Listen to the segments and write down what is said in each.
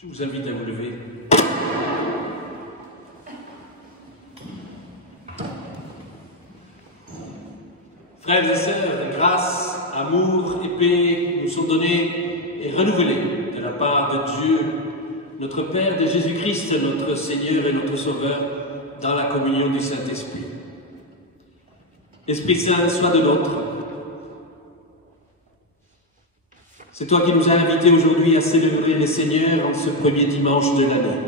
Je vous invite à vous lever. Frères et sœurs, grâce, amour et paix nous sont donnés et renouvelés de la part de Dieu, notre Père, de Jésus-Christ, notre Seigneur et notre Sauveur, dans la communion du Saint-Esprit. Esprit Saint, sois de nôtre. C'est toi qui nous as invités aujourd'hui à célébrer le Seigneur en ce premier dimanche de l'année.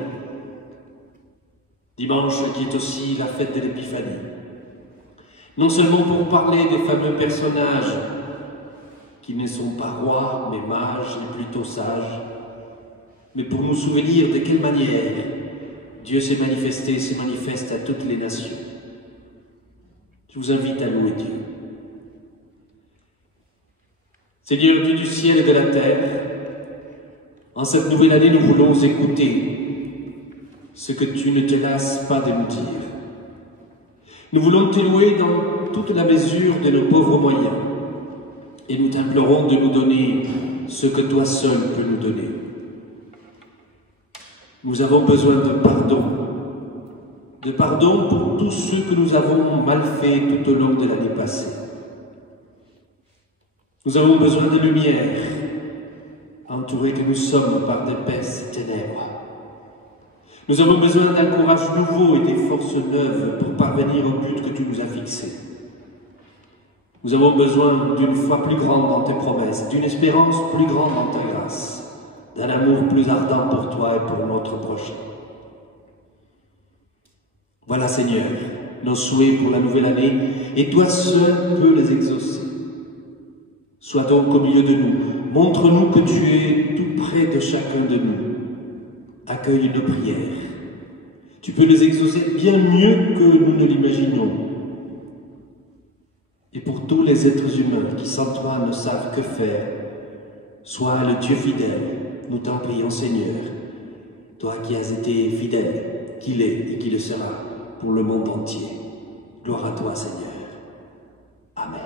Dimanche qui est aussi la fête de l'Épiphanie. Non seulement pour parler des fameux personnages qui ne sont pas rois, mais mages, mais plutôt sages, mais pour nous souvenir de quelle manière Dieu s'est manifesté et se manifeste à toutes les nations. Je vous invite à louer Dieu. Seigneur Dieu du ciel et de la terre, en cette nouvelle année, nous voulons écouter ce que tu ne te lasses pas de nous dire. Nous voulons te louer dans toute la mesure de nos pauvres moyens et nous t'implorons de nous donner ce que toi seul peux nous donner. Nous avons besoin de pardon pour tous ceux que nous avons mal fait tout au long de l'année passée. Nous avons besoin de lumière, entourés que nous sommes par d'épaisses ténèbres. Nous avons besoin d'un courage nouveau et des forces neuves pour parvenir au but que tu nous as fixé. Nous avons besoin d'une foi plus grande dans tes promesses, d'une espérance plus grande dans ta grâce, d'un amour plus ardent pour toi et pour notre prochain. Voilà, Seigneur, nos souhaits pour la nouvelle année, et toi seul peux les exaucer. Sois donc au milieu de nous, montre-nous que tu es tout près de chacun de nous. Accueille nos prières. Tu peux les exaucer bien mieux que nous ne l'imaginons. Et pour tous les êtres humains qui sans toi ne savent que faire, sois le Dieu fidèle, nous t'en prions Seigneur, toi qui as été fidèle, qui l'est et qui le sera pour le monde entier. Gloire à toi Seigneur. Amen.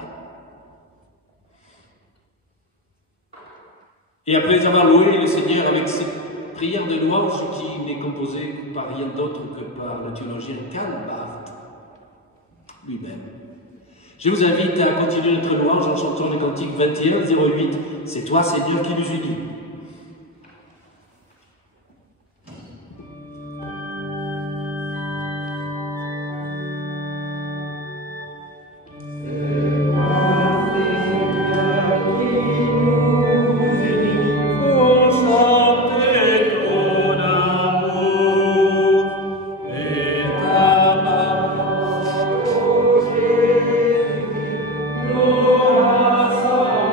Et après avoir loué le Seigneur avec cette prière de louange qui n'est composée par rien d'autre que par le théologien Karl Barth lui-même, je vous invite à continuer notre louange en chantant le cantique 21-08. C'est toi Seigneur qui nous unis. Gloire à sa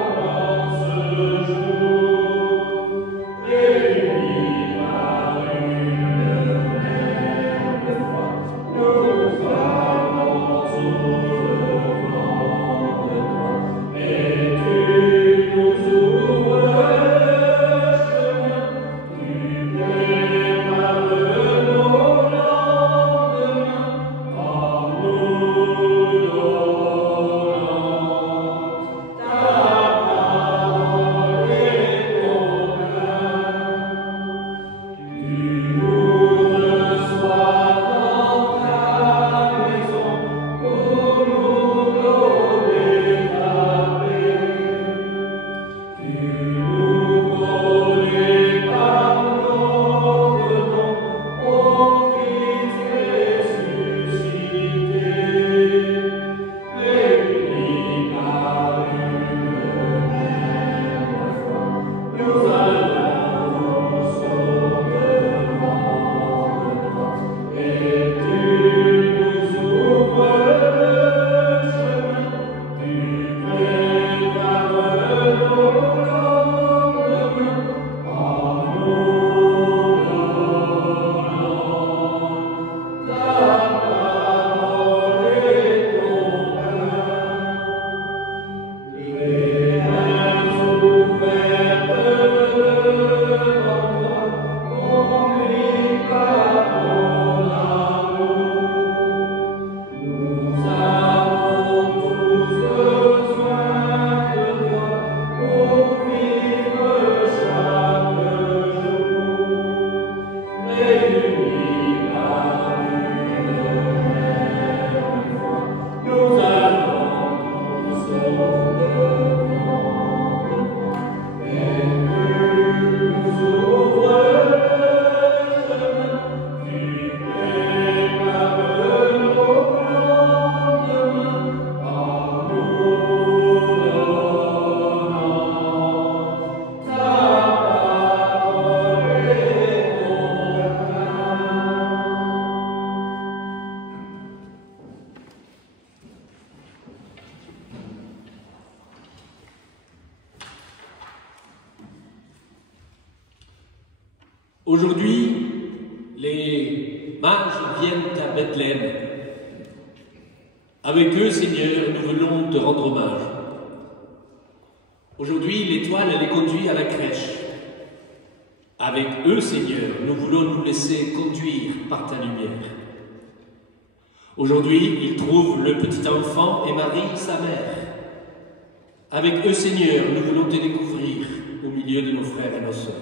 Aujourd'hui, les mages viennent à Bethléem. Avec eux, Seigneur, nous venons te rendre hommage. Aujourd'hui, l'étoile les conduit à la crèche. Avec eux, Seigneur, nous voulons nous laisser conduire par ta lumière. Aujourd'hui, ils trouvent le petit enfant et Marie, sa mère. Avec eux, Seigneur, nous voulons te découvrir au milieu de nos frères et nos sœurs.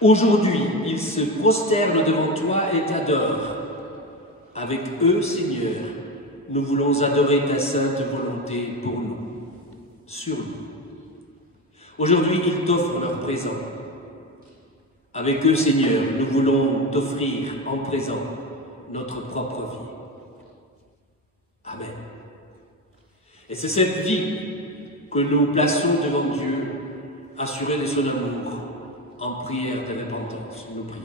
Aujourd'hui, ils se prosternent devant toi et t'adorent. Avec eux, Seigneur, nous voulons adorer ta sainte volonté pour nous, sur nous. Aujourd'hui, ils t'offrent leur présent. Avec eux, Seigneur, nous voulons t'offrir en présent notre propre vie. Amen. Et c'est cette vie que nous plaçons devant Dieu, assurée de son amour, en prière de repentance. Nous prions.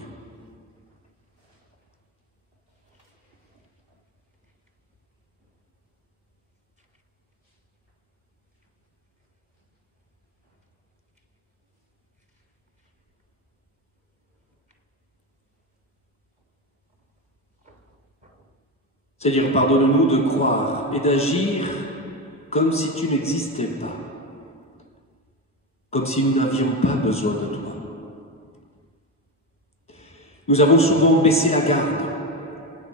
Seigneur, pardonne-nous de croire et d'agir comme si tu n'existais pas, comme si nous n'avions pas besoin de toi. Nous avons souvent baissé la garde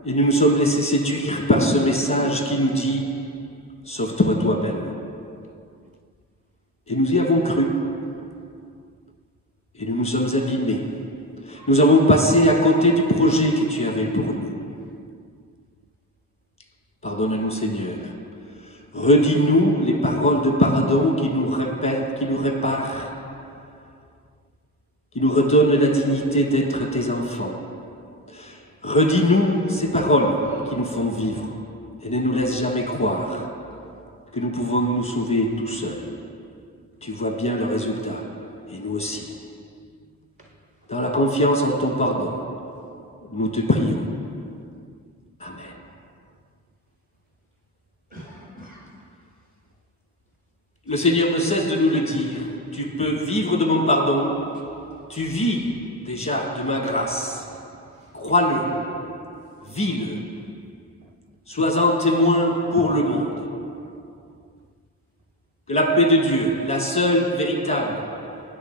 et nous nous sommes laissés séduire par ce message qui nous dit « Sauve-toi toi-même ». Et nous y avons cru et nous nous sommes abîmés. Nous avons passé à côté du projet que tu avais pour nous. Pardonne-nous, Seigneur. Redis-nous les paroles de pardon qui nous réparent, qui nous redonnent la dignité d'être tes enfants. Redis-nous ces paroles qui nous font vivre et ne nous laisse jamais croire que nous pouvons nous sauver tout seuls. Tu vois bien le résultat, et nous aussi. Dans la confiance en ton pardon, nous te prions. Le Seigneur ne cesse de nous le dire. Tu peux vivre de mon pardon. Tu vis déjà de ma grâce. Crois-le. Vis-le. Sois-en témoin pour le monde. Que la paix de Dieu, la seule véritable,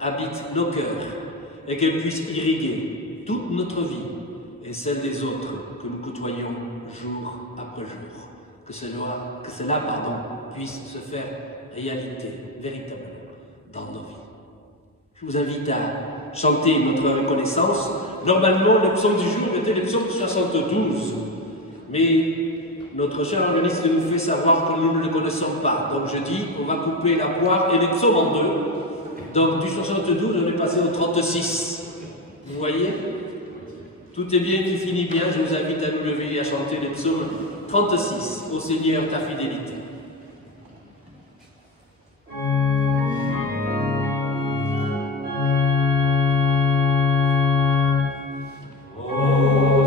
habite nos cœurs et qu'elle puisse irriguer toute notre vie et celle des autres que nous côtoyons jour après jour. Que cela puisse se faire réalité, véritablement, dans nos vies. Je vous invite à chanter notre reconnaissance. Normalement, le psaume du jour était le psaume 72, mais notre cher organiste nous fait savoir que nous ne le connaissons pas. Donc je dis, on va couper la poire et les psaumes en deux. Donc du 72, on est passé au 36. Vous voyez? Tout est bien qui finit bien. Je vous invite à nous lever et à chanter le psaume 36. Ô Seigneur, ta fidélité. Oh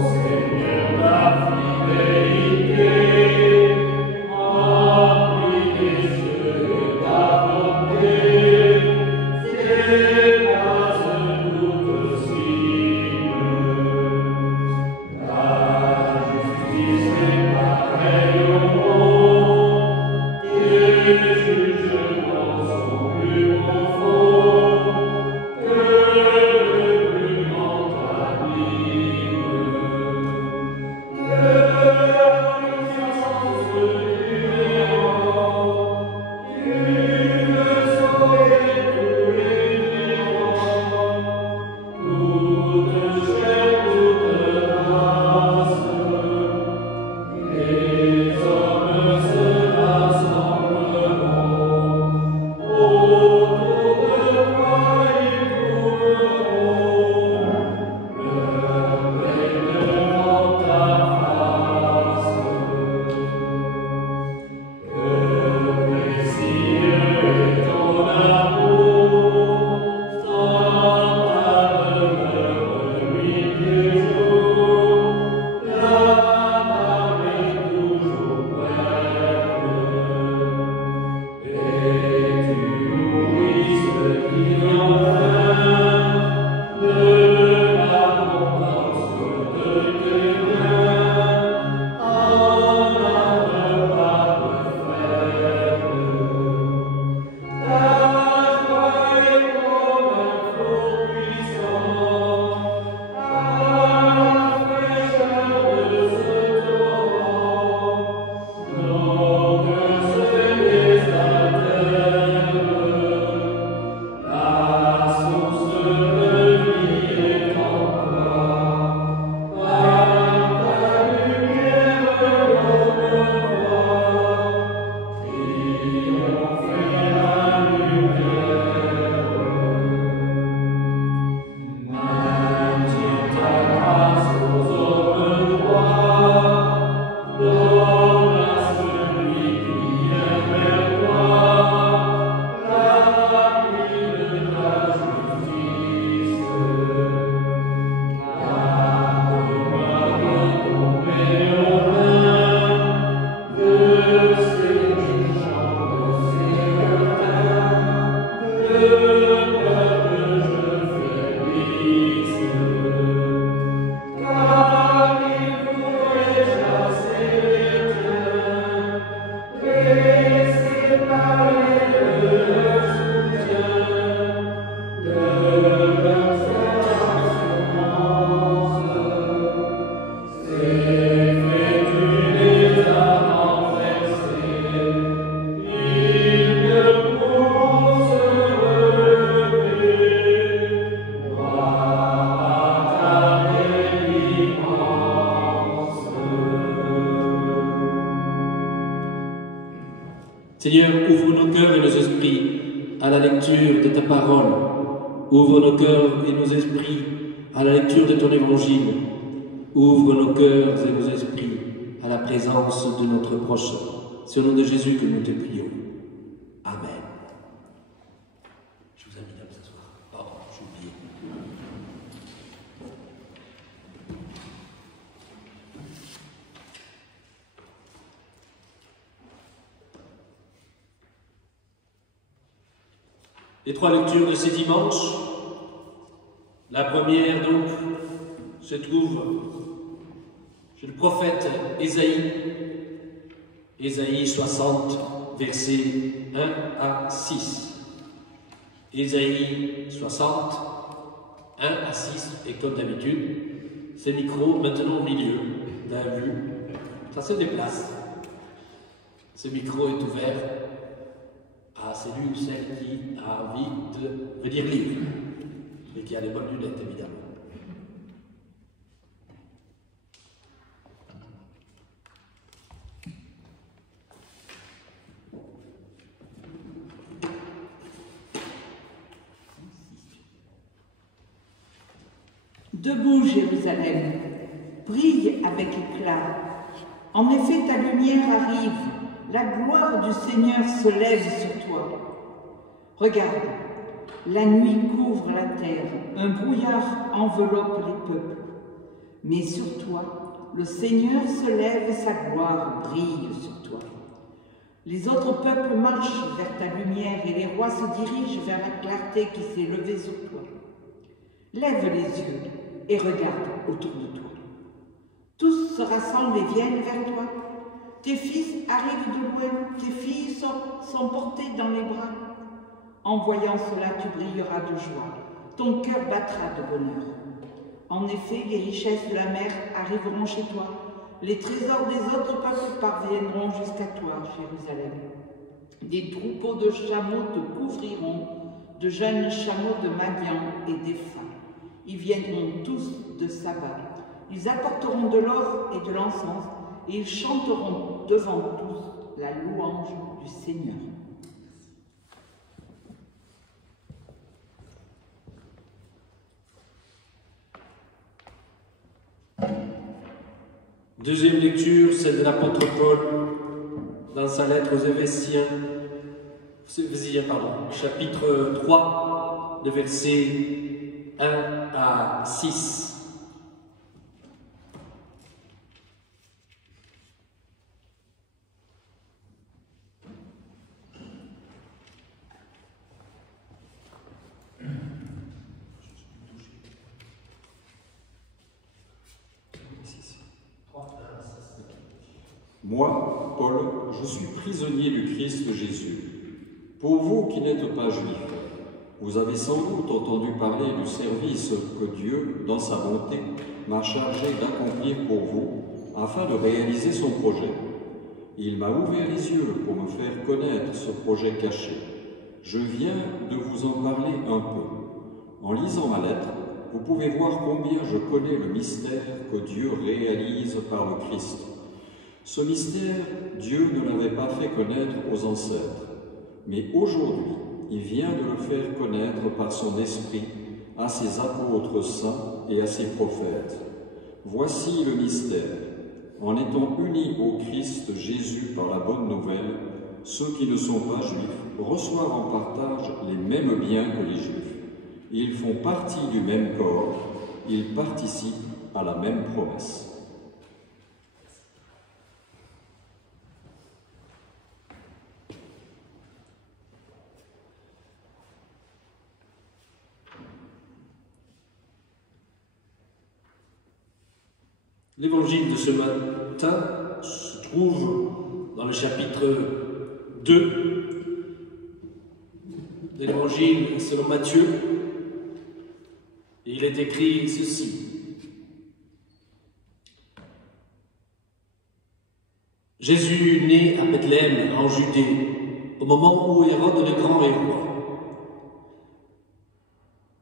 Seigneur, ouvre nos cœurs et nos esprits à la lecture de ta parole. Ouvre nos cœurs et nos esprits à la lecture de ton évangile. Ouvre nos cœurs et nos esprits à la présence de notre prochain. C'est au nom de Jésus que nous te prions. Amen. Je vous invite à vous asseoir. Pardon, j'ai oublié. Les trois lectures de ces dimanches. La première, donc, se trouve chez le prophète Ésaïe. Ésaïe 60, versets 1 à 6. Ésaïe 60, 1 à 6. Et comme d'habitude, ces micros maintenant au milieu. Vous avez vu, ça se déplace. Ce micro est ouvert à celui ou celle qui a envie de venir lire, et qui a les bonnes lunettes, évidemment. Debout, Jérusalem, brille avec éclat. En effet, ta lumière arrive, la gloire du Seigneur se lève sur toi. Regarde, la nuit couvre la terre, un brouillard enveloppe les peuples. Mais sur toi, le Seigneur se lève, sa gloire brille sur toi. Les autres peuples marchent vers ta lumière et les rois se dirigent vers la clarté qui s'est levée sur toi. Lève les yeux et regarde autour de toi. Tous se rassemblent et viennent vers toi. Tes fils arrivent de loin, tes filles sont portées dans les bras. En voyant cela, tu brilleras de joie, ton cœur battra de bonheur. En effet, les richesses de la mer arriveront chez toi, les trésors des autres peuples parviendront jusqu'à toi, Jérusalem. Des troupeaux de chameaux te couvriront, de jeunes chameaux de Madian et d'Épha. Ils viendront tous de Saba. Ils apporteront de l'or et de l'encens, et ils chanteront devant tous la louange du Seigneur. Deuxième lecture, celle de l'apôtre Paul dans sa lettre aux Éphésiens, chapitre 3, de versets 1 à 6. Moi, Paul, je suis prisonnier du Christ Jésus. Pour vous qui n'êtes pas juifs, vous avez sans doute entendu parler du service que Dieu, dans sa bonté, m'a chargé d'accomplir pour vous, afin de réaliser son projet. Il m'a ouvert les yeux pour me faire connaître ce projet caché. Je viens de vous en parler un peu. En lisant ma lettre, vous pouvez voir combien je connais le mystère que Dieu réalise par le Christ. Ce mystère, Dieu ne l'avait pas fait connaître aux ancêtres, mais aujourd'hui, il vient de le faire connaître par son esprit à ses apôtres saints et à ses prophètes. Voici le mystère. En étant unis au Christ Jésus par la bonne nouvelle, ceux qui ne sont pas juifs reçoivent en partage les mêmes biens que les juifs. Ils font partie du même corps, ils participent à la même promesse. L'évangile de ce matin se trouve dans le chapitre 2 de l'évangile selon Matthieu, et il est écrit ceci. Jésus naît à Bethléem, en Judée, au moment où Hérode le Grand est roi.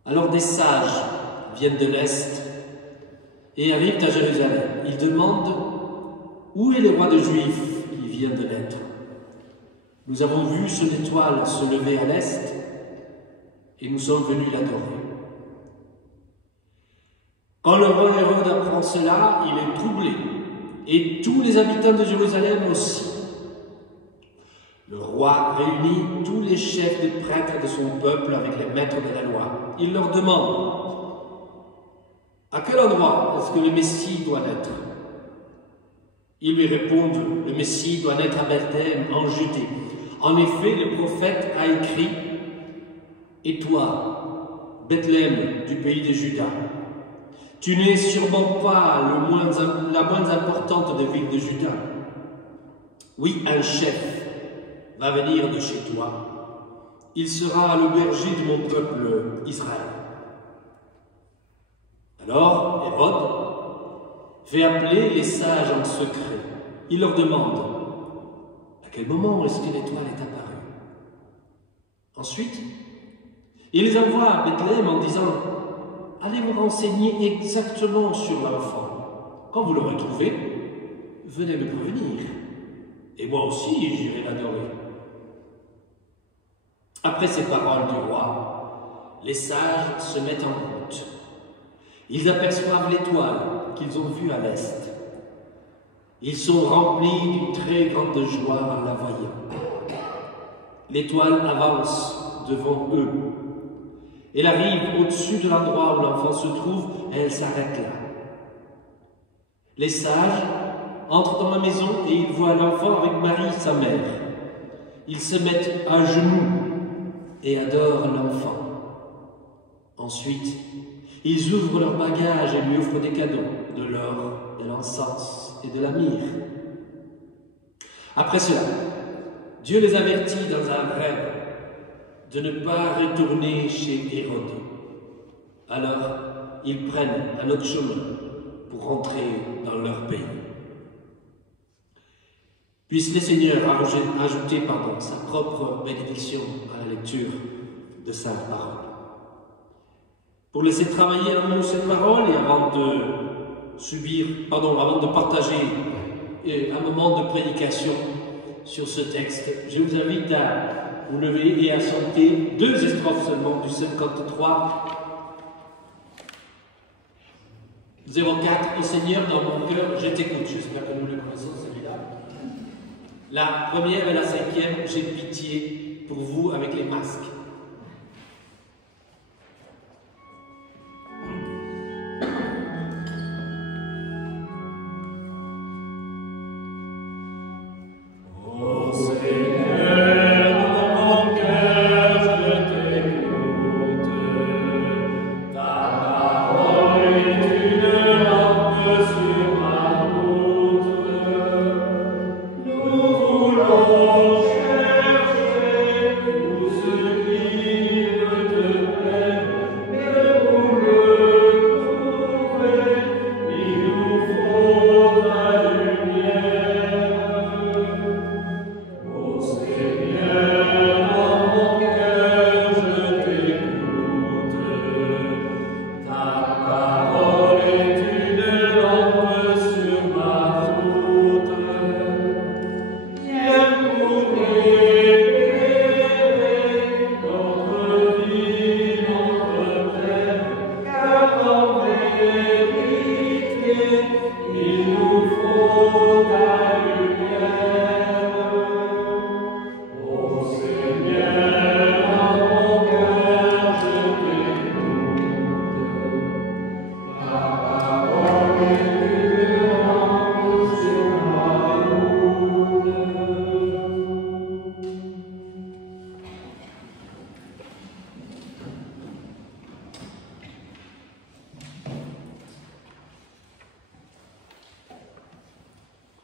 Alors des sages viennent de l'Est et arrivent à Jérusalem. Ils demandent où est le roi des Juifs qui vient de naître. Nous avons vu son étoile se lever à l'Est et nous sommes venus l'adorer. Quand le roi Hérode apprend cela, il est troublé, et tous les habitants de Jérusalem aussi. Le roi réunit tous les chefs des prêtres de son peuple avec les maîtres de la loi. Il leur demande: à quel endroit est-ce que le Messie doit naître? Ils lui répondent: le Messie doit naître à Bethléem, en Judée. En effet, le prophète a écrit: et toi, Bethléem, du pays de Juda, tu n'es sûrement pas la moins importante des villes de Juda. Oui, un chef va venir de chez toi. Il sera le berger de mon peuple Israël. Alors, Hérode fait appeler les sages en secret. Il leur demande: à quel moment est-ce que l'étoile est apparue? Ensuite, il les envoie à Bethléem en disant: allez vous renseigner exactement sur l'enfant. Quand vous l'aurez trouvé, venez me prévenir. Et moi aussi, j'irai l'adorer. Après ces paroles du roi, les sages se mettent en route. Ils aperçoivent l'étoile qu'ils ont vue à l'est. Ils sont remplis d'une très grande joie en la voyant. L'étoile avance devant eux. Elle arrive au-dessus de l'endroit où l'enfant se trouve et elle s'arrête là. Les sages entrent dans la maison et ils voient l'enfant avec Marie, sa mère. Ils se mettent à genoux et adorent l'enfant. Ensuite, ils ouvrent leurs bagages et lui offrent des cadeaux, de l'or, de l'encens et de la myrrhe. Après cela, Dieu les avertit dans un rêve de ne pas retourner chez Hérode. Alors, ils prennent un autre chemin pour rentrer dans leur pays. Puisse le Seigneur ajouter sa propre bénédiction à la lecture de sa parole. Pour laisser travailler en nous cette parole et avant de partager un moment de prédication sur ce texte, je vous invite à vous lever et à chanter 2 strophes seulement du 53 04. Au Seigneur dans mon cœur, je t'écoute. J'espère que nous le connaissons celui-là. La première et la 5e, j'ai pitié pour vous avec les masques.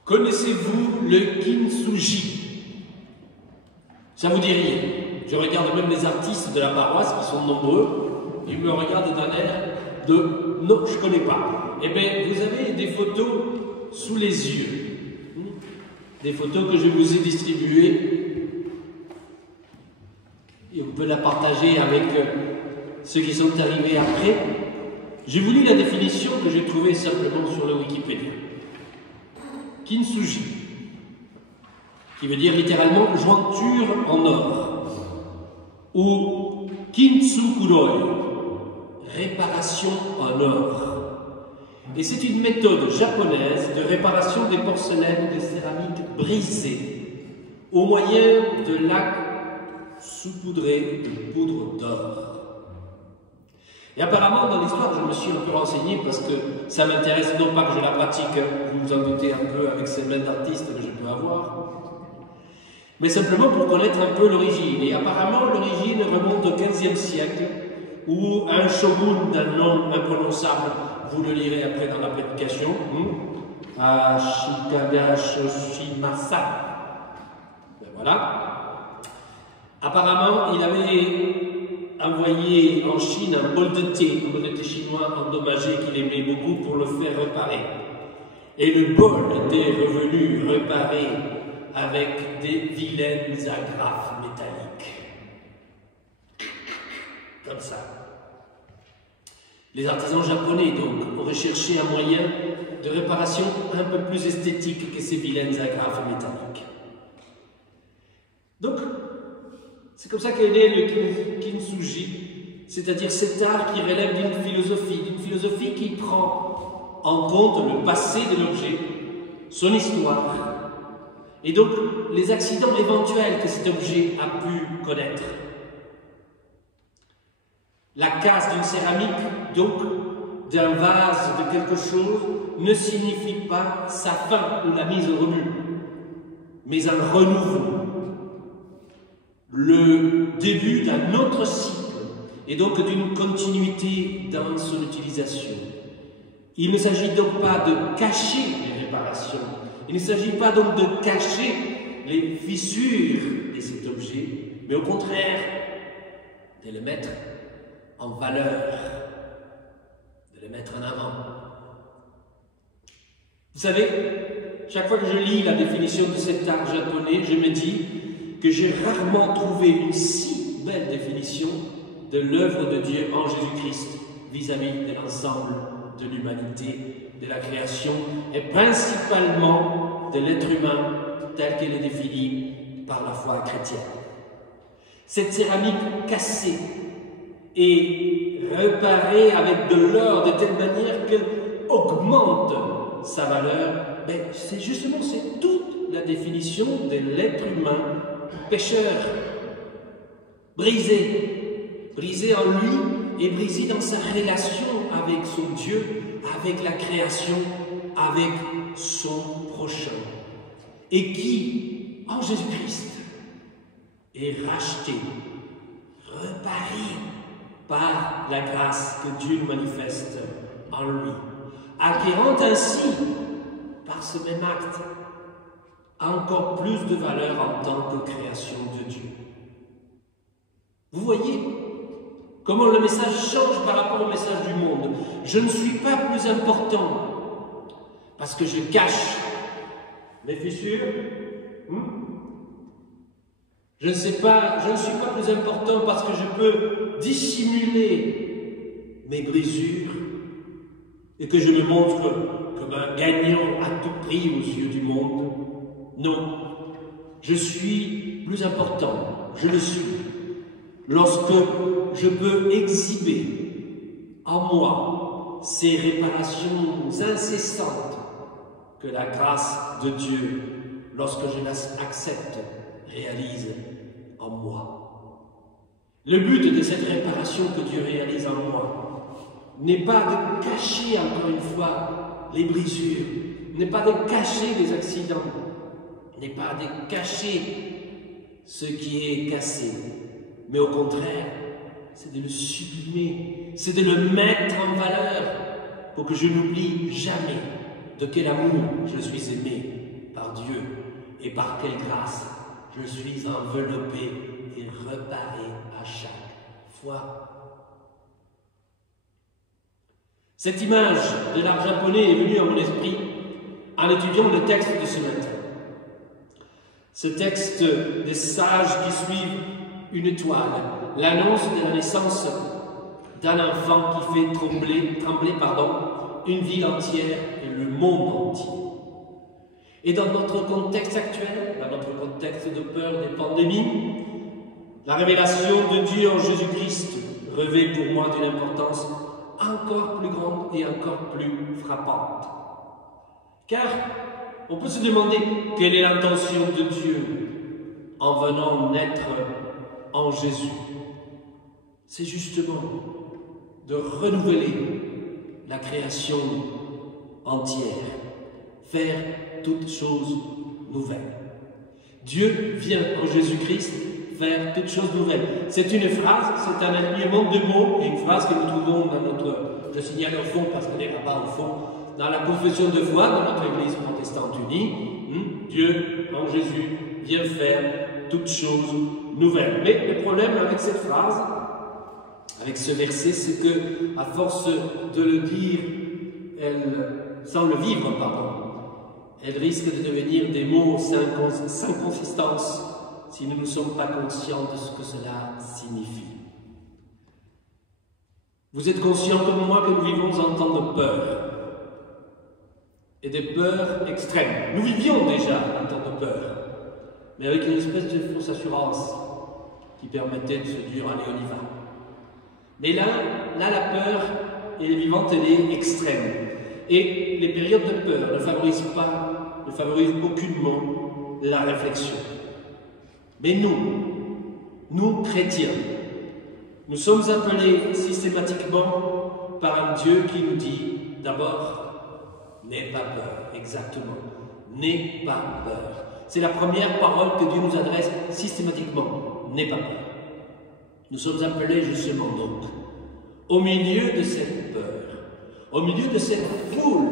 Connaissez-vous le kintsugi? Ça vous dit rien. Je regarde même les artistes de la paroisse, qui sont nombreux, ils me regardent d'un air de « non, je ne connais pas ». Eh bien, vous avez des photos sous les yeux. des photos que je vous ai distribuées. Et on peut la partager avec ceux qui sont arrivés après. Je vous lis la définition que j'ai trouvée simplement sur le Wikipédia. Kintsugi, qui veut dire littéralement jointure en or, ou kintsukuroi, réparation en or. Et c'est une méthode japonaise de réparation des porcelaines et des céramiques brisées au moyen de lacs saupoudrés de poudre d'or. Et apparemment, dans l'histoire, je me suis un peu renseigné parce que ça m'intéresse, non pas que je la pratique, vous vous en doutez un peu avec ces mains d'artiste que je peux avoir, mais simplement pour connaître un peu l'origine. Et apparemment, l'origine remonte au XVe siècle, où un shogun d'un nom imprononçable, vous le lirez après dans la prédication, Ashikaga Shoshimasa. Ben voilà. Apparemment, il avait envoyé en Chine un bol de thé chinois endommagé qu'il aimait beaucoup pour le faire réparer. Et le bol était revenu réparé avec des vilaines agrafes métalliques. Comme ça. Les artisans japonais, donc, ont recherché un moyen de réparation un peu plus esthétique que ces vilaines agrafes métalliques. Donc, c'est comme ça qu'est né le kintsugi, c'est-à-dire cet art qui relève d'une philosophie qui prend en compte le passé de l'objet, son histoire, et donc les accidents éventuels que cet objet a pu connaître. La casse d'une céramique, donc d'un vase, de quelque chose, ne signifie pas sa fin ou la mise au rebut, mais un renouveau. Le début d'un autre cycle et donc d'une continuité dans son utilisation. Il ne s'agit donc pas de cacher les réparations, il ne s'agit pas donc de cacher les fissures de cet objet, mais au contraire de les mettre en valeur, de les mettre en avant. Vous savez, chaque fois que je lis la définition de cet art japonais, je me dis que j'ai rarement trouvé une si belle définition de l'œuvre de Dieu en Jésus-Christ vis-à-vis de l'ensemble de l'humanité, de la création et principalement de l'être humain tel qu'elle est définie par la foi chrétienne. Cette céramique cassée et réparée avec de l'or de telle manière qu'elle augmente sa valeur, mais c'est justement, c'est toute la définition de l'être humain pécheur, brisé en lui et brisé dans sa relation avec son Dieu, avec la création, avec son prochain, et qui, en Jésus-Christ, est racheté, reparé par la grâce que Dieu manifeste en lui, acquérant ainsi, par ce même acte, encore plus de valeur en tant que création de Dieu. Vous voyez comment le message change par rapport au message du monde. Je ne suis pas plus important parce que je cache mes fissures. Je ne suis pas plus important parce que je peux dissimuler mes brisures et que je me montre comme un gagnant à tout prix aux yeux du monde. Non, je suis plus important, je le suis, lorsque je peux exhiber en moi ces réparations incessantes que la grâce de Dieu, lorsque je l'accepte, réalise en moi. Le but de cette réparation que Dieu réalise en moi n'est pas de cacher encore une fois les brisures, n'est pas de cacher les accidents, n'est pas de cacher ce qui est cassé, mais au contraire, c'est de le sublimer, c'est de le mettre en valeur pour que je n'oublie jamais de quel amour je suis aimé par Dieu et par quelle grâce je suis enveloppé et reparé à chaque fois. Cette image de l'art japonais est venue à mon esprit en étudiant le texte de ce matin. Ce texte des sages qui suivent une étoile, l'annonce de la naissance d'un enfant qui fait trembler une ville entière et le monde entier. Et dans notre contexte actuel, dans notre contexte de peur des pandémies, la révélation de Dieu en Jésus-Christ revêt pour moi d'une importance encore plus grande et encore plus frappante. Car on peut se demander quelle est l'intention de Dieu en venant naître en Jésus. C'est justement de renouveler la création entière, faire toutes choses nouvelles. Dieu vient en Jésus-Christ faire toutes choses nouvelles. C'est une phrase, c'est un alignement de mots, et une phrase que nous trouvons dans notre, je signale au fond parce qu'on est là-bas au fond, dans la confession de foi de notre Église protestante unie. Dieu en Jésus vient faire toutes choses nouvelles. Mais le problème avec cette phrase, avec ce verset, c'est que, à force de le dire, sans le vivre, elle risque de devenir des mots sans consistance si nous ne sommes pas conscients de ce que cela signifie. Vous êtes conscients comme moi que nous vivons en temps de peur, et des peurs extrêmes. Nous vivions déjà un temps de peur, mais avec une espèce de fausse assurance qui permettait de se dire « allez, on y va ». Mais là, la peur, elle est vivante, elle est extrême. Et les périodes de peur ne favorisent aucunement la réflexion. Mais nous chrétiens, nous sommes appelés systématiquement par un Dieu qui nous dit d'abord, n'aie pas peur, exactement, n'aie pas peur. C'est la première parole que Dieu nous adresse systématiquement, n'aie pas peur. Nous sommes appelés justement donc, au milieu de cette peur, au milieu de cette foule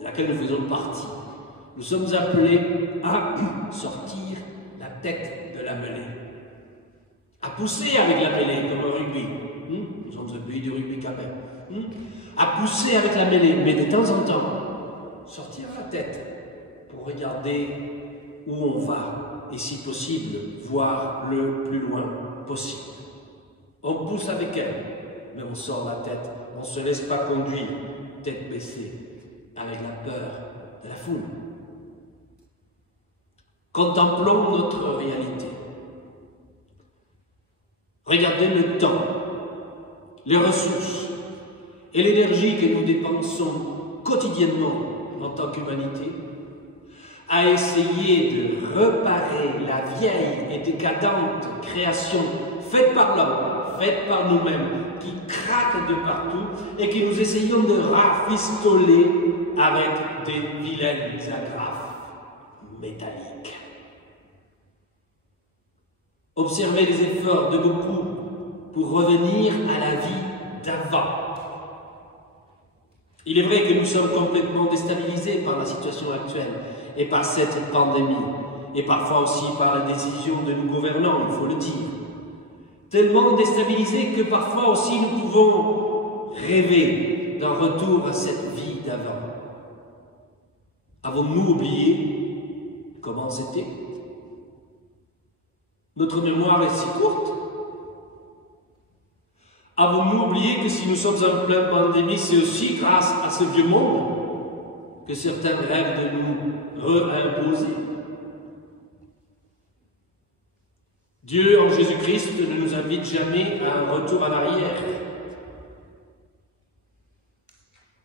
de laquelle nous faisons partie, nous sommes appelés à sortir la tête de la mêlée, à pousser avec la mêlée comme au rugby. Nous sommes un pays du rugby quand même. À pousser avec la mêlée, mais de temps en temps, sortir la tête pour regarder où on va et si possible, voir le plus loin possible. On pousse avec elle, mais on sort la tête, on ne se laisse pas conduire, tête baissée, avec la peur de la foule. Contemplons notre réalité. Regardez le temps, les ressources et l'énergie que nous dépensons quotidiennement en tant qu'humanité à essayer de réparer la vieille et décadente création faite par l'homme, faite par nous-mêmes, qui craque de partout et que nous essayons de rafistoler avec des vilaines agrafes métalliques. Observez les efforts de beaucoup pour revenir à la vie d'avant. Il est vrai que nous sommes complètement déstabilisés par la situation actuelle et par cette pandémie, et parfois aussi par la décision de nos gouvernants, il faut le dire. Tellement déstabilisés que parfois aussi nous pouvons rêver d'un retour à cette vie d'avant. Avons-nous oublié comment c'était? Notre mémoire est si courte. Avons-nous oublié que si nous sommes en pleine pandémie, c'est aussi grâce à ce vieux monde que certains rêvent de nous réimposer? Dieu, en Jésus-Christ, ne nous invite jamais à un retour en arrière,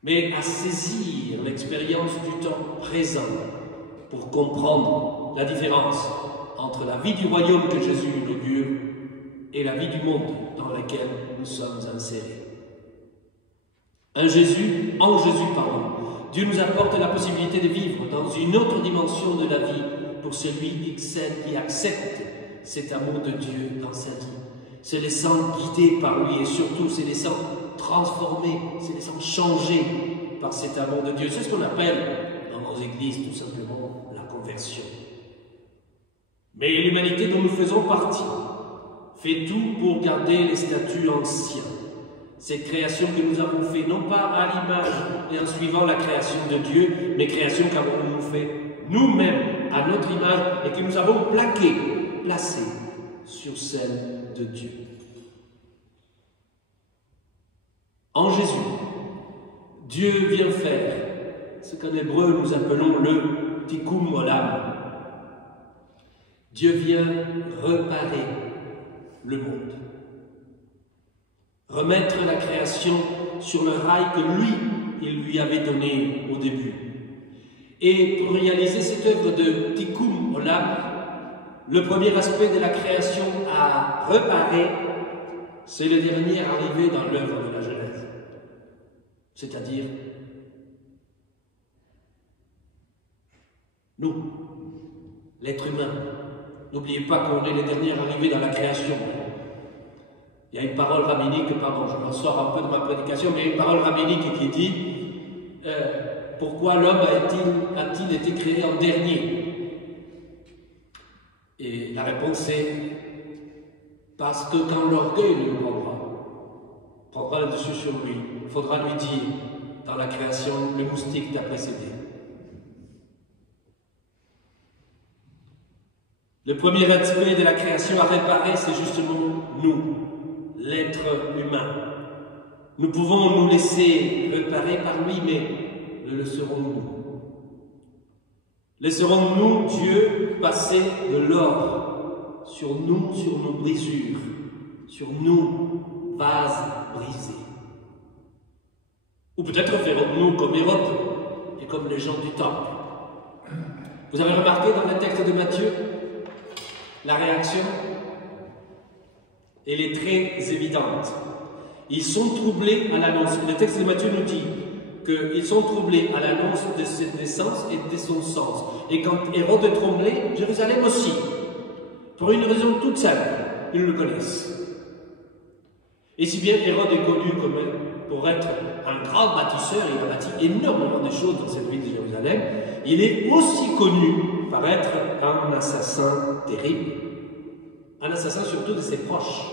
mais à saisir l'expérience du temps présent pour comprendre la différence entre la vie du royaume que Jésus inaugure et la vie du monde dans lequel nous sommes insérés. En Jésus, Dieu nous apporte la possibilité de vivre dans une autre dimension de la vie pour celui qui accepte cet amour de Dieu dans sa vie, se laissant guider par lui et surtout se laissant transformer, se laissant changer par cet amour de Dieu. C'est ce qu'on appelle dans nos églises tout simplement la conversion. Mais l'humanité dont nous faisons partie fait tout pour garder les statuts anciens. Cette création que nous avons fait, non pas à l'image et en suivant la création de Dieu, mais création qu'avons-nous fait nous-mêmes à notre image et que nous avons placé sur celle de Dieu. En Jésus, Dieu vient faire ce qu'en hébreu nous appelons le tikkun olam. Dieu vient réparer le monde, remettre la création sur le rail que il lui avait donné au début. Et pour réaliser cette œuvre de tikkun olam, le premier aspect de la création à réparer, c'est le dernier arrivé dans l'œuvre de la Genèse, c'est-à-dire nous, l'être humain. N'oubliez pas qu'on est les derniers arrivés dans la création. Il y a une parole rabbinique, pardon, je m'en sors un peu de ma prédication, mais il y a une parole rabbinique qui dit pourquoi l'homme a-t-il été créé en dernier? Et la réponse est parce que quand l'orgueil le prendra le dessus sur lui, il faudra lui dire dans la création, le moustique t'a précédé. Le premier aspect de la création à réparer, c'est justement nous, l'être humain. Nous pouvons nous laisser réparer par lui, mais le laisserons-nous? Laisserons-nous Dieu passer de l'or sur nos brisures, sur nos vases brisés? Ou peut-être ferons-nous comme Hérode et comme les gens du temple? Vous avez remarqué dans le texte de Matthieu, la réaction, elle est très évidente. Ils sont troublés à l'annonce. Le texte de Matthieu nous dit qu'ils sont troublés à l'annonce de cette naissance et de son sens. Et quand Hérode est troublé, Jérusalem aussi. Pour une raison toute simple, ils le connaissent. Et si bien Hérode est connu pour être un grand bâtisseur, il a bâti énormément de choses dans cette ville de Jérusalem, il est aussi connu par être un assassin terrible. Un assassin surtout de ses proches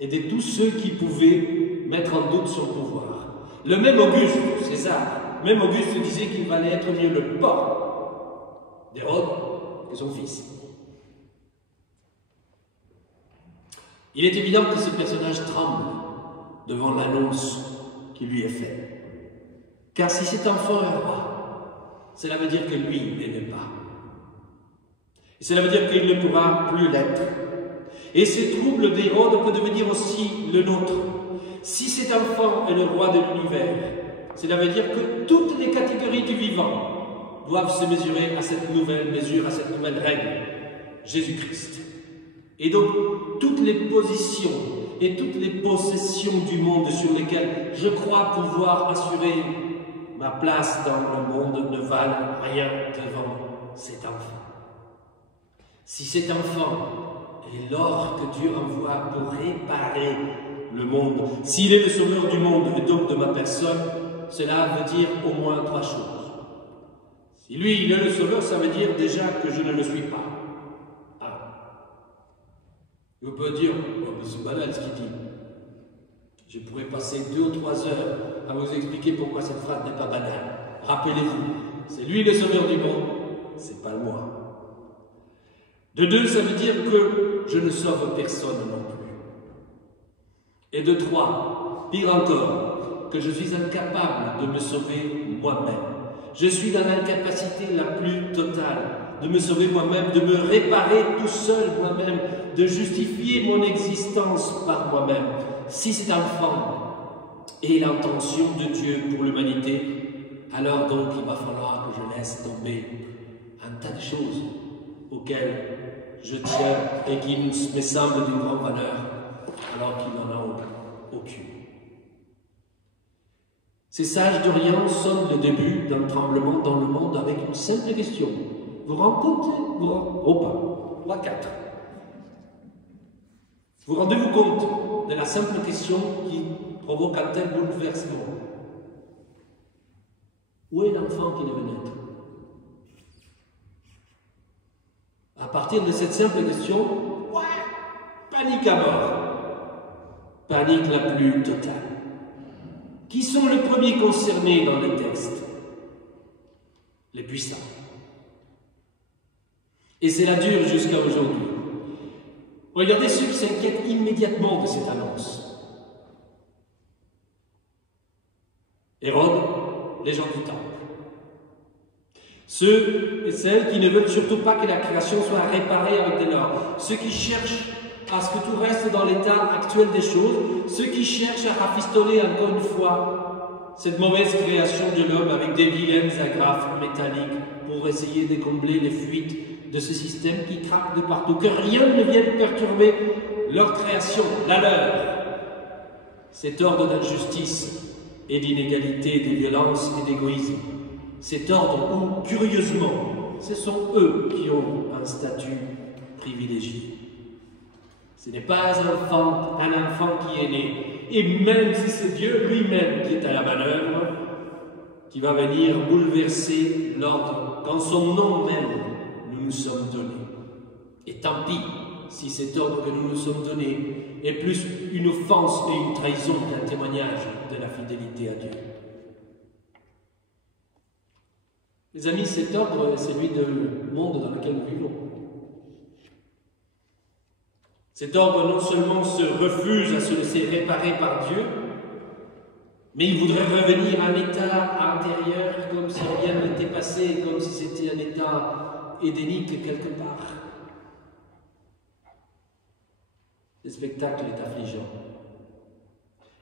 et de tous ceux qui pouvaient mettre en doute son pouvoir. Le même Auguste, César, même Auguste disait qu'il valait être mieux le porc d'Hérode que son fils. Il est évident que ce personnage tremble devant l'annonce qui lui est faite. Car si cet enfant est roi, cela veut dire que lui n'est pas. Et cela veut dire qu'il ne pourra plus l'être. Et ce trouble d'Hérode peut devenir aussi le nôtre. Si cet enfant est le roi de l'univers, cela veut dire que toutes les catégories du vivant doivent se mesurer à cette nouvelle mesure, à cette nouvelle règle, Jésus-Christ. Et donc, toutes les positions et toutes les possessions du monde sur lesquelles je crois pouvoir assurer ma place dans le monde ne valent rien devant cet enfant. Si cet enfant est l'or que Dieu envoie pour réparer le monde, s'il est le sauveur du monde et donc de ma personne, cela veut dire au moins trois choses. Si lui, il est le sauveur, ça veut dire déjà que je ne le suis pas. On peut dire, oh, c'est banal ce qu'il dit. Je pourrais passer 2 ou 3 heures à vous expliquer pourquoi cette phrase n'est pas banale. Rappelez-vous, c'est lui le sauveur du monde, c'est pas moi. De 2, ça veut dire que je ne sauve personne non plus. Et de 3, pire encore, que je suis incapable de me sauver moi-même. Je suis dans l'incapacité la plus totale de me sauver moi-même, de me réparer tout seul moi-même, de justifier mon existence par moi-même. Si cet enfant est l'intention de Dieu pour l'humanité, alors donc il va falloir que je laisse tomber un tas de choses auxquelles je tiens et qui me semblent d'une grande valeur, alors qu'il n'en a aucune. Ces sages d'Orient sonnent le début d'un tremblement dans le monde avec une simple question. Vous rendez-vous compte de la simple question qui provoque un tel bouleversement? Où est l'enfant qui devait naître? À partir de cette simple question, panique à mort. Panique la plus totale. Qui sont les premiers concernés dans le texte? Les puissants. Et c'est la dure jusqu'à aujourd'hui. Regardez ceux qui s'inquiètent immédiatement de cette annonce. Hérode, les gens du temple. Ceux et celles qui ne veulent surtout pas que la création soit réparée avec de l'or. Ceux qui cherchent à ce que tout reste dans l'état actuel des choses. Ceux qui cherchent à rafistoler encore une fois cette mauvaise création de l'homme avec des vilaines agrafes métalliques pour essayer de combler les fuites de ce système qui craque de partout. Que rien ne vienne perturber leur création, la leur. Cet ordre d'injustice et d'inégalité, de violence et d'égoïsme. Cet ordre où, curieusement, ce sont eux qui ont un statut privilégié. Ce n'est pas un enfant qui est né, et même si c'est Dieu lui-même qui est à la manœuvre, qui va venir bouleverser l'ordre qu'en son nom même nous nous sommes donnés. Et tant pis si cet ordre que nous nous sommes donnés est plus une offense et une trahison qu'un témoignage de la fidélité à Dieu. Les amis, cet ordre est celui du monde dans lequel nous vivons. Cet ordre non seulement se refuse à se laisser réparer par Dieu, mais il voudrait revenir à un état intérieur comme si rien n'était passé, comme si c'était un état édénique quelque part. Le spectacle est affligeant.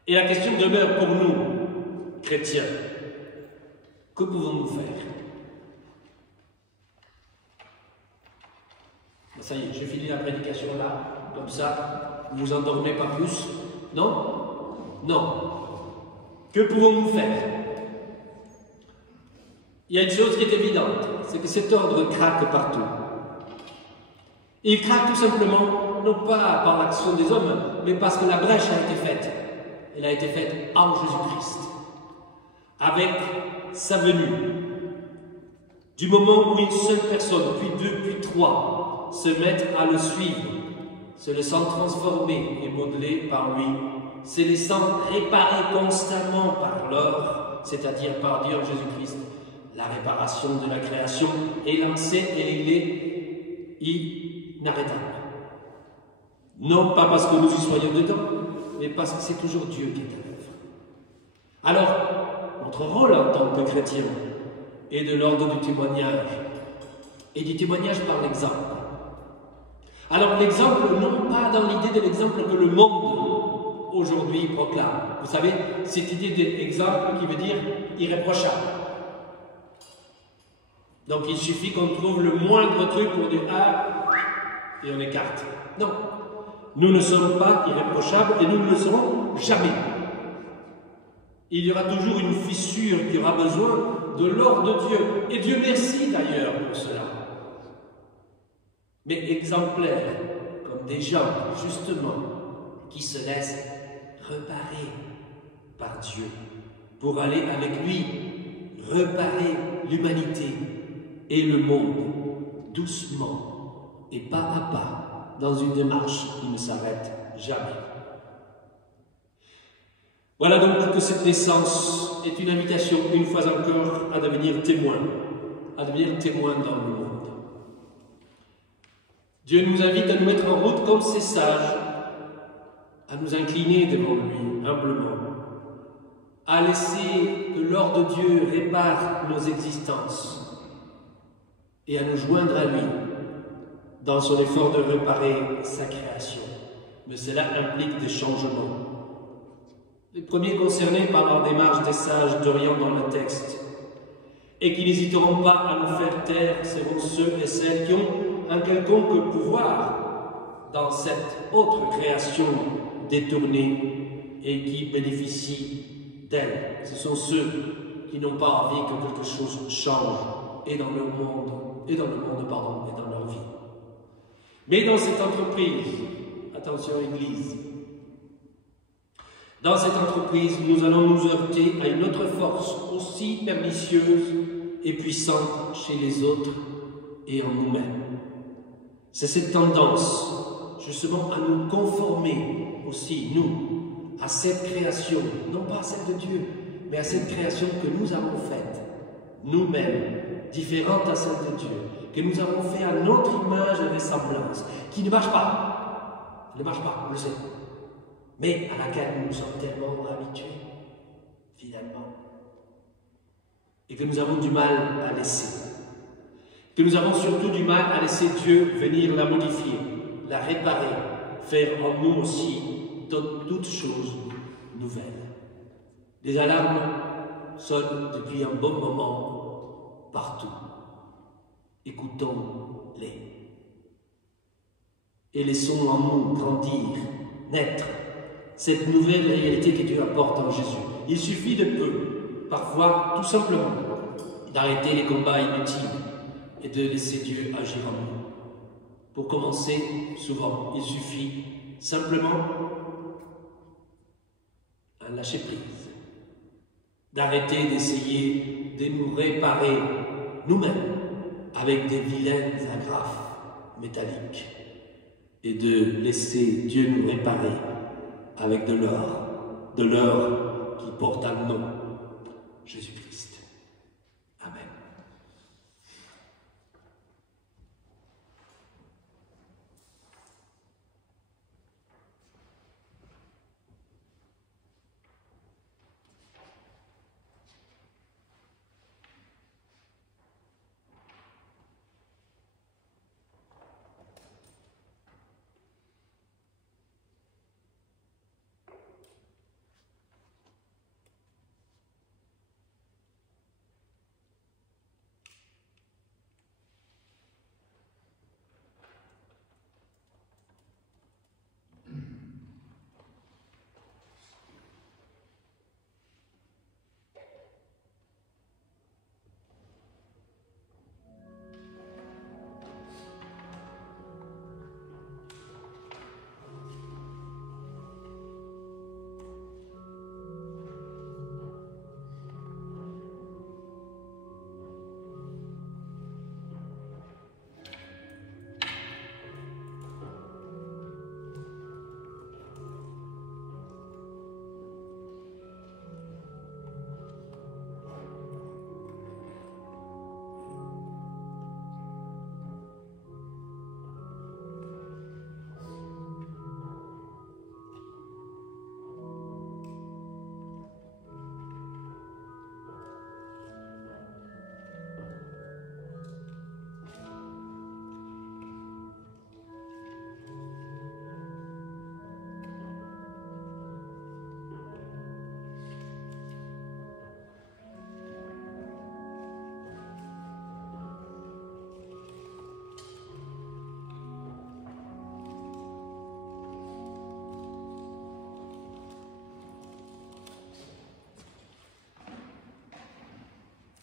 Et la question demeure pour nous, chrétiens, que pouvons-nous faire? Ça y est, j'ai fini la prédication là, comme ça, vous vous endormez pas plus. Non? Non. Que pouvons-nous faire? Il y a une chose qui est évidente, c'est que cet ordre craque partout. Il craque tout simplement, non pas par l'action des hommes, mais parce que la brèche a été faite. Elle a été faite en Jésus-Christ. Avec sa venue. Du moment où une seule personne, puis deux, puis trois, se mettent à le suivre, se laissant transformer et modeler par lui, se laissant réparer constamment par l'œuvre, c'est-à-dire par Dieu en Jésus-Christ, la réparation de la création est lancée et il est inarrêtable. Non pas parce que nous y soyons dedans, mais parce que c'est toujours Dieu qui est à l'œuvre. Alors, notre rôle en tant que chrétien est de l'ordre du témoignage, et du témoignage par l'exemple. Alors l'exemple, non pas dans l'idée de l'exemple que le monde aujourd'hui proclame. Vous savez, cette idée d'exemple qui veut dire irréprochable. Donc il suffit qu'on trouve le moindre truc pour dire « Ah » et on écarte. Non, nous ne sommes pas irréprochables et nous ne le serons jamais. Il y aura toujours une fissure qui aura besoin de l'ordre de Dieu. Et Dieu merci d'ailleurs pour cela. Mais exemplaires, comme des gens, justement, qui se laissent réparer par Dieu, pour aller avec lui, réparer l'humanité et le monde, doucement et pas à pas, dans une démarche qui ne s'arrête jamais. Voilà donc que cette naissance est une invitation, une fois encore, à devenir témoin dans le monde. Dieu nous invite à nous mettre en route comme ces sages, à nous incliner devant lui, humblement, à laisser que l'ordre de Dieu répare nos existences et à nous joindre à lui dans son effort de réparer sa création. Mais cela implique des changements. Les premiers concernés par leur démarche des sages d'Orient dans le texte et qui n'hésiteront pas à nous faire taire seront ceux et celles qui ont un quelconque pouvoir dans cette autre création détournée et qui bénéficient d'elle. Ce sont ceux qui n'ont pas envie que quelque chose change et dans leur vie. Mais dans cette entreprise, attention Église, dans cette entreprise, nous allons nous heurter à une autre force aussi pernicieuse et puissante chez les autres et en nous-mêmes. C'est cette tendance, justement, à nous conformer aussi, nous, à cette création, non pas à celle de Dieu, mais à cette création que nous avons faite, nous-mêmes, différente à celle de Dieu, que nous avons fait à notre image et ressemblance, qui ne marche pas. Elle ne marche pas, on le sait. Mais à laquelle nous nous sommes tellement habitués, finalement. Et que nous avons du mal à laisser. Que nous avons surtout du mal à laisser Dieu venir la modifier, la réparer, faire en nous aussi toutes choses nouvelles. Les alarmes sonnent depuis un bon moment partout. Écoutons-les. Et laissons en nous grandir, naître, cette nouvelle réalité que Dieu apporte en Jésus. Il suffit de peu, parfois tout simplement, d'arrêter les combats inutiles et de laisser Dieu agir en nous. Pour commencer, souvent, il suffit simplement un lâcher-prise, d'arrêter d'essayer de nous réparer nous-mêmes avec des vilaines agrafes métalliques et de laisser Dieu nous réparer avec de l'or qui porte un nom, Jésus-Christ. Amen.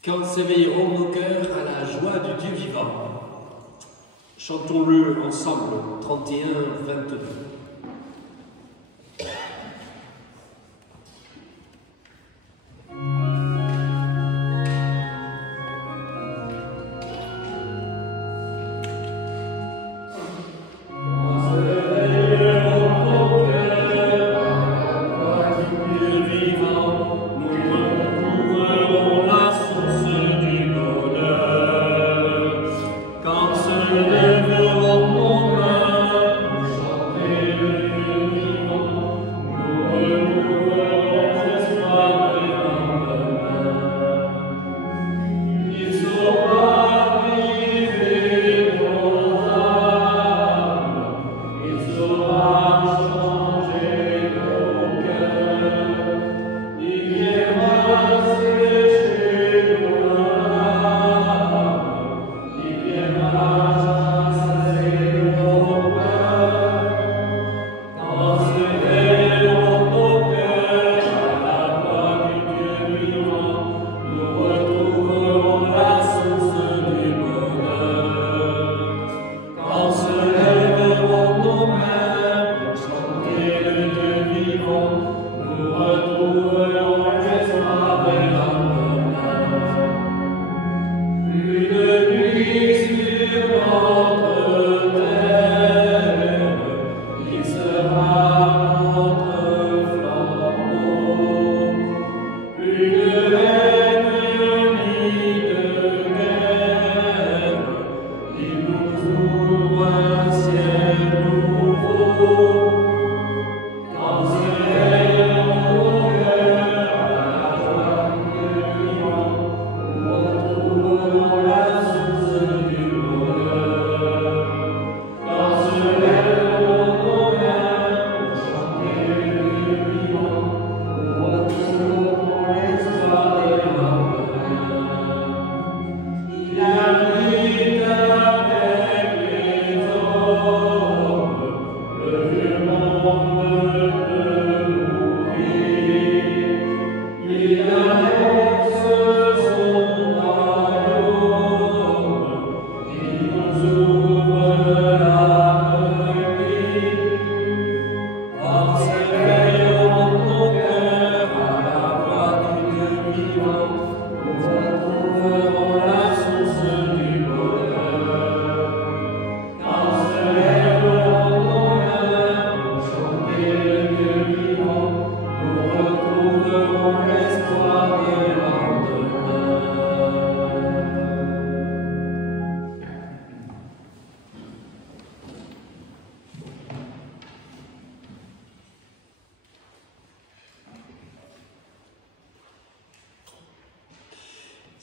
Quand s'éveilleront nos cœurs à la joie du Dieu vivant, chantons-le ensemble, 31-22.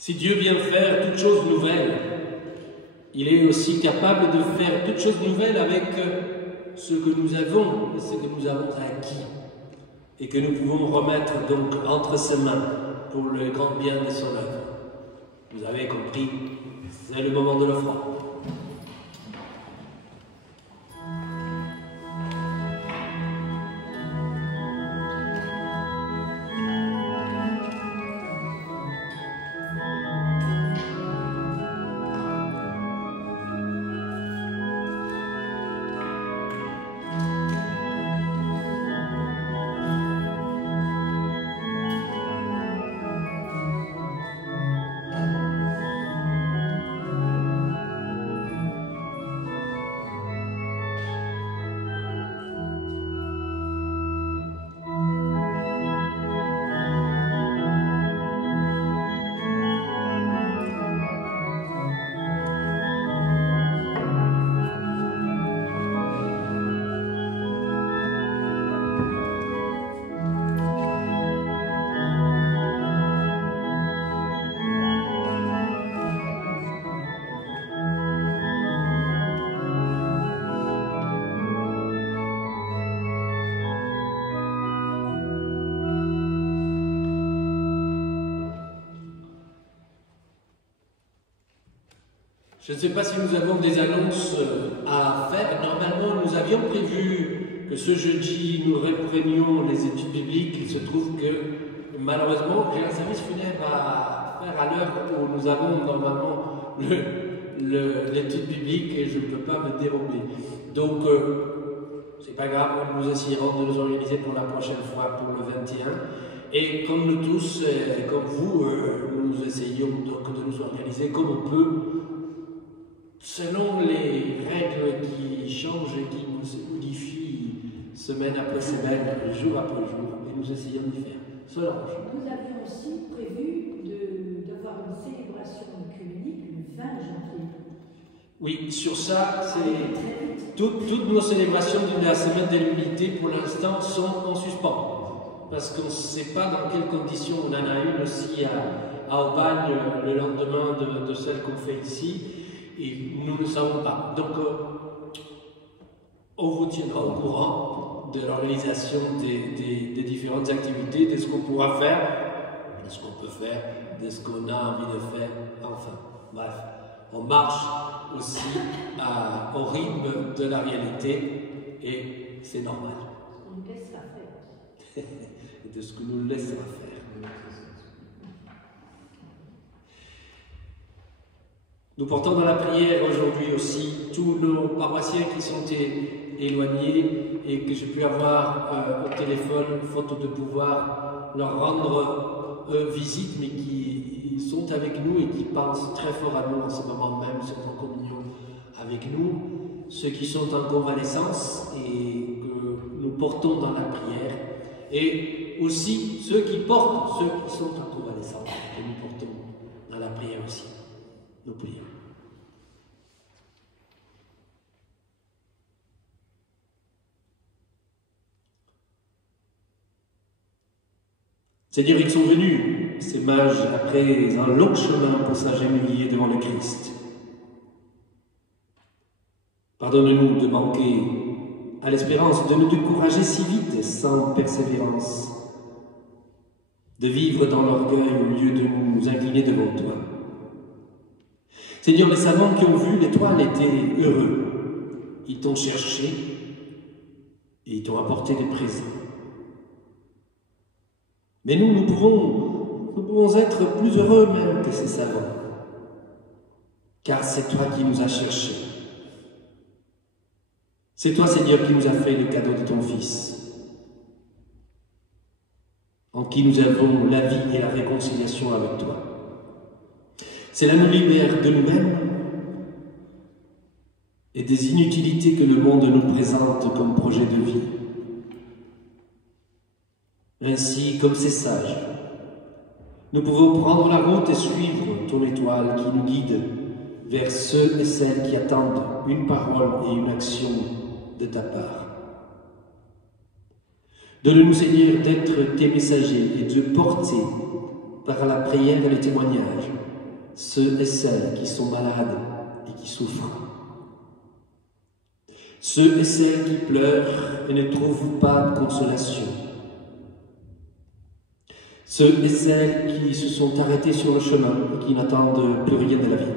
Si Dieu vient faire toutes choses nouvelles, il est aussi capable de faire toutes choses nouvelles avec ce que nous avons et ce que nous avons acquis et que nous pouvons remettre donc entre ses mains pour le grand bien de son œuvre. Vous avez compris, c'est le moment de l'offrande. Je ne sais pas si nous avons des annonces à faire. Normalement, nous avions prévu que ce jeudi, nous reprenions les études bibliques. Il se trouve que, malheureusement, j'ai un service funèbre à faire à l'heure où nous avons normalement l'étude biblique et je ne peux pas me dérober. Donc, c'est pas grave, nous essayerons de nous organiser pour la prochaine fois, pour le 21. Et comme nous tous, comme vous, nous essayons donc de nous organiser comme on peut, selon les règles qui changent et qui nous modifient semaine après semaine, jour après jour, et nous essayons d'y faire. Solange. Nous avions aussi prévu d'avoir une célébration œcuménique le 20 janvier. Oui, sur ça, c'est toutes nos célébrations de la semaine de l'unité pour l'instant sont en suspens. Parce qu'on ne sait pas dans quelles conditions. On en a une aussi à Aubagne le lendemain de celle qu'on fait ici. Et nous ne savons pas. Donc, on vous tiendra au courant de l'organisation des différentes activités, de ce qu'on pourra faire, de ce qu'on peut faire, de ce qu'on a envie de faire. Enfin, bref, on marche aussi au rythme de la réalité et c'est normal. On nous laissera faire. Et de ce que nous laissera faire. Nous portons dans la prière aujourd'hui aussi tous nos paroissiens qui sont éloignés et que j'ai pu avoir au téléphone, faute de pouvoir leur rendre visite, mais qui sont avec nous et qui pensent très fort à nous en ce moment même, sont en communion avec nous, ceux qui sont en convalescence et que nous portons dans la prière, et aussi ceux qui portent, ceux qui sont en convalescence, que nous portons dans la prière aussi. Nous prions. Seigneur, ils sont venus, ces mages, après un long chemin pour s'agenouiller devant le Christ. Pardonne-nous de manquer à l'espérance, de nous décourager si vite, sans persévérance, de vivre dans l'orgueil au lieu de nous incliner devant toi. Seigneur, les savants qui ont vu l'étoile étaient heureux. Ils t'ont cherché et ils t'ont apporté des présents. Mais nous pouvons être plus heureux même que ces savants, car c'est toi qui nous as cherchés. C'est toi, Seigneur, qui nous as fait le cadeau de ton Fils, en qui nous avons la vie et la réconciliation avec toi. Cela nous libère de nous-mêmes et des inutilités que le monde nous présente comme projet de vie. Ainsi, comme ces sages, nous pouvons prendre la route et suivre ton étoile qui nous guide vers ceux et celles qui attendent une parole et une action de ta part. Donne-nous, Seigneur, d'être tes messagers et de porter par la prière et le témoignage ceux et celles qui sont malades et qui souffrent, ceux et celles qui pleurent et ne trouvent pas de consolation, ceux et celles qui se sont arrêtés sur le chemin et qui n'attendent plus rien de la vie.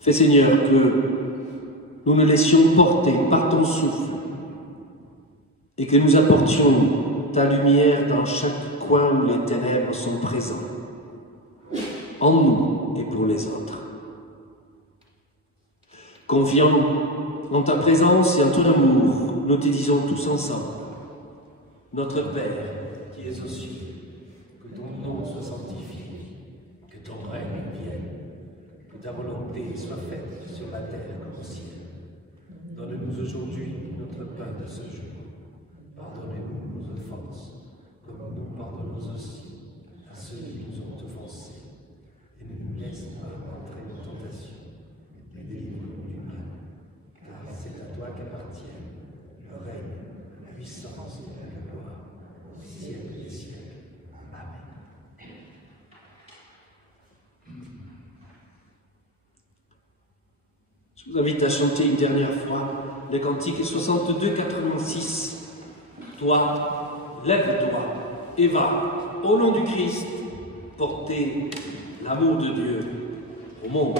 Fais, Seigneur, que nous nous laissions porter par ton souffle et que nous apportions ta lumière dans chaque coin où les ténèbres sont présents, en nous et pour les autres. Confiants en ta présence et en ton amour, nous te disons tous ensemble: Notre Père, qui es aux cieux, que ton nom soit sanctifié, que ton règne vienne, que ta volonté soit faite sur la terre comme au ciel. Donne-nous aujourd'hui notre pain de ce jour. Pardonnez-nous nos offenses, comme nous pardonnons aussi à ceux qui nous ont offensés. Et ne nous laisse pas entrer en tentation, mais délivre-nous du mal. Car c'est à toi qu'appartiennent le règne, la puissance et la gloire, au siècle des siècles. Amen. Je vous invite à chanter une dernière fois le cantique 62-86. Toi, lève-toi et va, au nom du Christ, porter l'amour de Dieu au monde.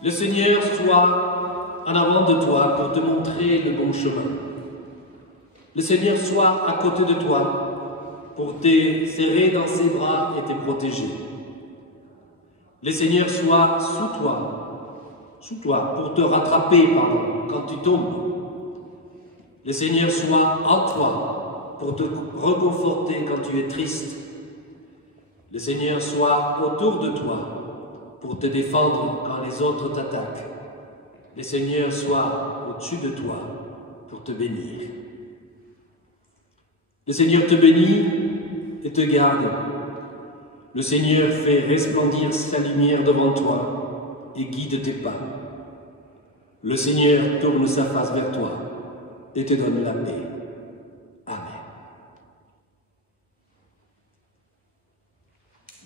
Le Seigneur soit en avant de toi pour te montrer le bon chemin. Le Seigneur soit à côté de toi pour te serrer dans ses bras et te protéger. Le Seigneur soit sous toi pour te rattraper quand tu tombes. Le Seigneur soit en toi pour te reconforter quand tu es triste. Le Seigneur soit autour de toi pour te défendre quand les autres t'attaquent. Le Seigneur soit au-dessus de toi pour te bénir. Le Seigneur te bénit et te garde. Le Seigneur fait resplendir sa lumière devant toi et guide tes pas. Le Seigneur tourne sa face vers toi et te donne la paix. Amen.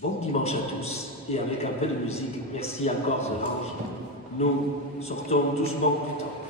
Bon dimanche à tous. Et avec un peu de musique, merci encore Solange. Nous sortons doucement plus tard.